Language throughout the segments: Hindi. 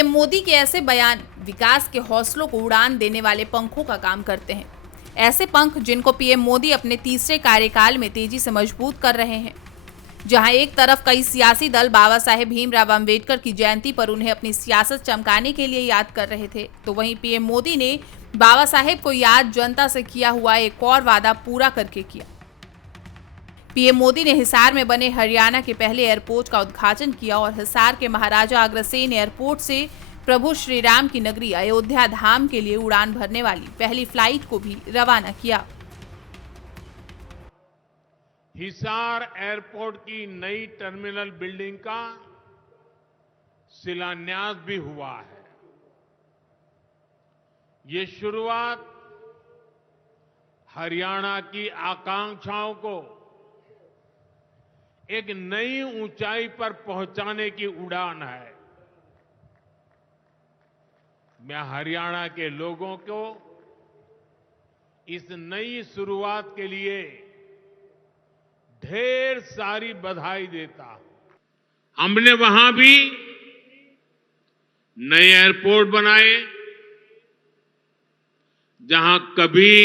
पीएम मोदी के ऐसे बयान विकास के हौसलों को उड़ान देने वाले पंखों का काम करते हैं। ऐसे पंख जिनको पीएम मोदी अपने तीसरे कार्यकाल में तेजी से मजबूत कर रहे हैं। जहां एक तरफ कई सियासी दल बाबा साहेब भीमराव अंबेडकर की जयंती पर उन्हें अपनी सियासत चमकाने के लिए याद कर रहे थे, तो वहीं पीएम मोदी ने बाबा साहेब को याद जनता से किया हुआ एक और वादा पूरा करके किया। पीएम मोदी ने हिसार में बने हरियाणा के पहले एयरपोर्ट का उद्घाटन किया और हिसार के महाराजा अग्रसेन एयरपोर्ट से प्रभु श्री राम की नगरी अयोध्या धाम के लिए उड़ान भरने वाली पहली फ्लाइट को भी रवाना किया। हिसार एयरपोर्ट की नई टर्मिनल बिल्डिंग का शिलान्यास भी हुआ है। ये शुरुआत हरियाणा की आकांक्षाओं को एक नई ऊंचाई पर पहुंचाने की उड़ान है। मैं हरियाणा के लोगों को इस नई शुरुआत के लिए ढेर सारी बधाई देता हूं। हमने वहां भी नए एयरपोर्ट बनाए जहां कभी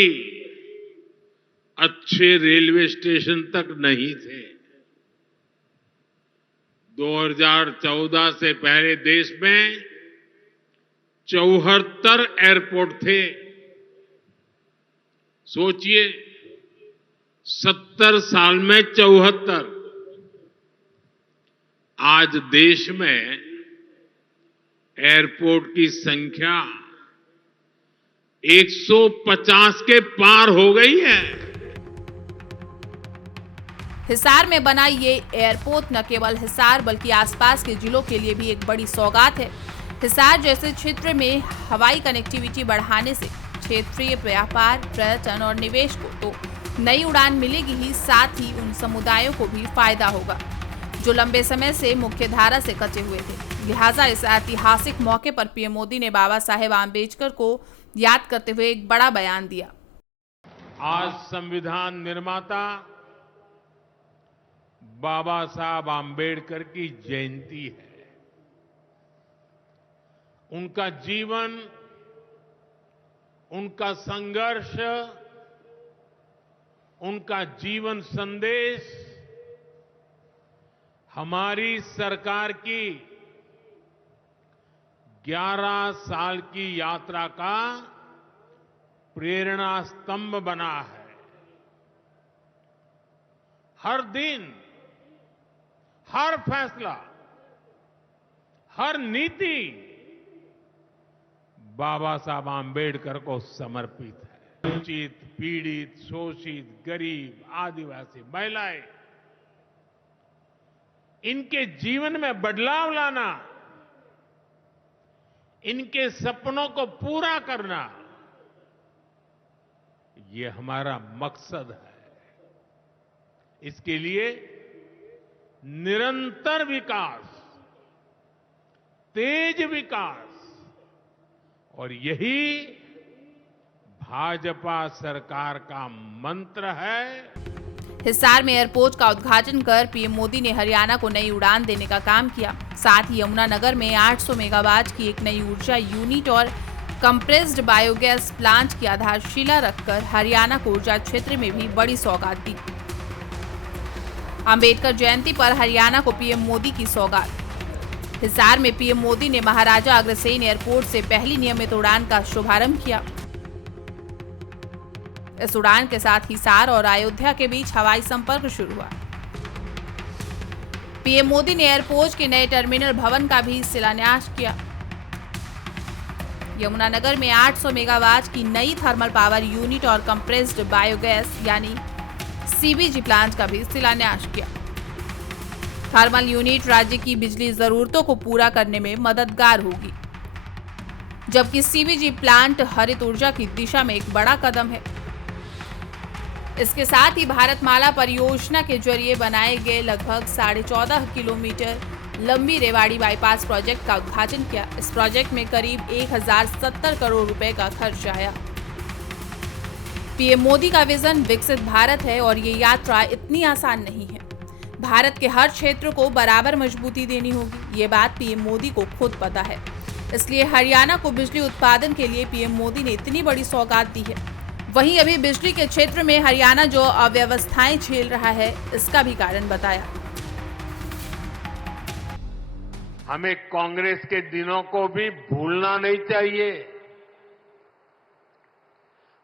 अच्छे रेलवे स्टेशन तक नहीं थे। 2014 से पहले देश में 74 एयरपोर्ट थे। सोचिए 70 साल में 74। आज देश में एयरपोर्ट की संख्या 150 के पार हो गई है। हिसार में बना ये एयरपोर्ट न केवल हिसार बल्कि आसपास के जिलों के लिए भी एक बड़ी सौगात है। हिसार जैसे क्षेत्र में हवाई कनेक्टिविटी बढ़ाने से क्षेत्रीय व्यापार, पर्यटन और निवेश को तो नई उड़ान मिलेगी ही, साथ ही उन समुदायों को भी फायदा होगा जो लंबे समय से मुख्य धारा से कटे हुए थे। लिहाजा इस ऐतिहासिक मौके पर पीएम मोदी ने बाबा साहेब आम्बेडकर को याद करते हुए एक बड़ा बयान दिया। आज संविधान निर्माता बाबा साहब आम्बेडकर की जयंती है। उनका जीवन, उनका संघर्ष, उनका जीवन संदेश हमारी सरकार की 11 साल की यात्रा का प्रेरणा स्तंभ बना है। हर दिन, हर फैसला, हर नीति बाबा साहब आम्बेडकर को समर्पित है। वंचित, पीड़ित, शोषित, गरीब, आदिवासी, महिलाएं, इनके जीवन में बदलाव लाना, इनके सपनों को पूरा करना, ये हमारा मकसद है। इसके लिए निरंतर विकास, तेज विकास, और यही भाजपा सरकार का मंत्र है। हिसार में एयरपोर्ट का उद्घाटन कर पीएम मोदी ने हरियाणा को नई उड़ान देने का काम किया। साथ ही यमुनानगर में 800 मेगावाट की एक नई ऊर्जा यूनिट और कंप्रेस्ड बायोगैस प्लांट की आधारशिला रखकर हरियाणा को ऊर्जा क्षेत्र में भी बड़ी सौगात दी। अंबेडकर जयंती पर हरियाणा को पीएम मोदी की सौगात। हिसार में पीएम मोदी ने महाराजा अग्रसेन एयरपोर्ट से पहली नियमित उड़ान का शुभारंभ किया। इस उड़ान के साथ हिसार और अयोध्या के बीच हवाई संपर्क शुरू हुआ। पीएम मोदी ने एयरपोर्ट के नए टर्मिनल भवन का भी शिलान्यास किया। यमुनानगर में 800 मेगावाट की नई थर्मल पावर यूनिट और कंप्रेस्ड बायोगैस यानी सीबीजी प्लांट का भी शिलान्यास किया। थर्मल यूनिट राज्य की बिजली जरूरतों को पूरा करने में मददगार होगी, जबकि सीबीजी प्लांट हरित ऊर्जा की दिशा में एक बड़ा कदम है। इसके साथ ही भारतमाला परियोजना के जरिए बनाए गए लगभग 14.5 किलोमीटर लंबी रेवाड़ी बाईपास प्रोजेक्ट का उद्घाटन किया। इस प्रोजेक्ट में करीब 1070 करोड़ रुपए का खर्च आया। पीएम मोदी का विजन विकसित भारत है और ये यात्रा इतनी आसान नहीं है। भारत के हर क्षेत्र को बराबर मजबूती देनी होगी, ये बात पीएम मोदी को खुद पता है। इसलिए हरियाणा को बिजली उत्पादन के लिए पीएम मोदी ने इतनी बड़ी सौगात दी है। वहीं अभी बिजली के क्षेत्र में हरियाणा जो अव्यवस्थाएं झेल रहा है, इसका भी कारण बताया। हमें कांग्रेस के दिनों को भी भूलना नहीं चाहिए।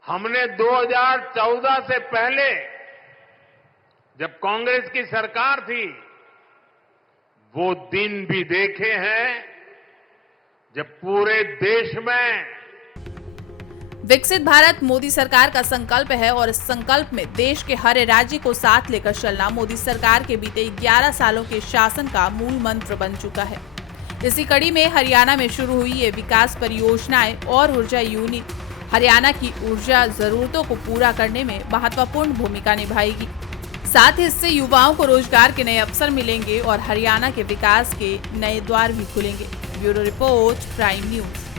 हमने 2014 से पहले जब कांग्रेस की सरकार थी, वो दिन भी देखे हैं जब पूरे देश में विकसित भारत मोदी सरकार का संकल्प है और इस संकल्प में देश के हर राज्य को साथ लेकर चलना मोदी सरकार के बीते 11 सालों के शासन का मूल मंत्र बन चुका है। इसी कड़ी में हरियाणा में शुरू हुई ये विकास परियोजनाएं और ऊर्जा यूनिट हरियाणा की ऊर्जा जरूरतों को पूरा करने में महत्वपूर्ण भूमिका निभाएगी। साथ ही इससे युवाओं को रोजगार के नए अवसर मिलेंगे और हरियाणा के विकास के नए द्वार भी खुलेंगे। Bureau report, prime news.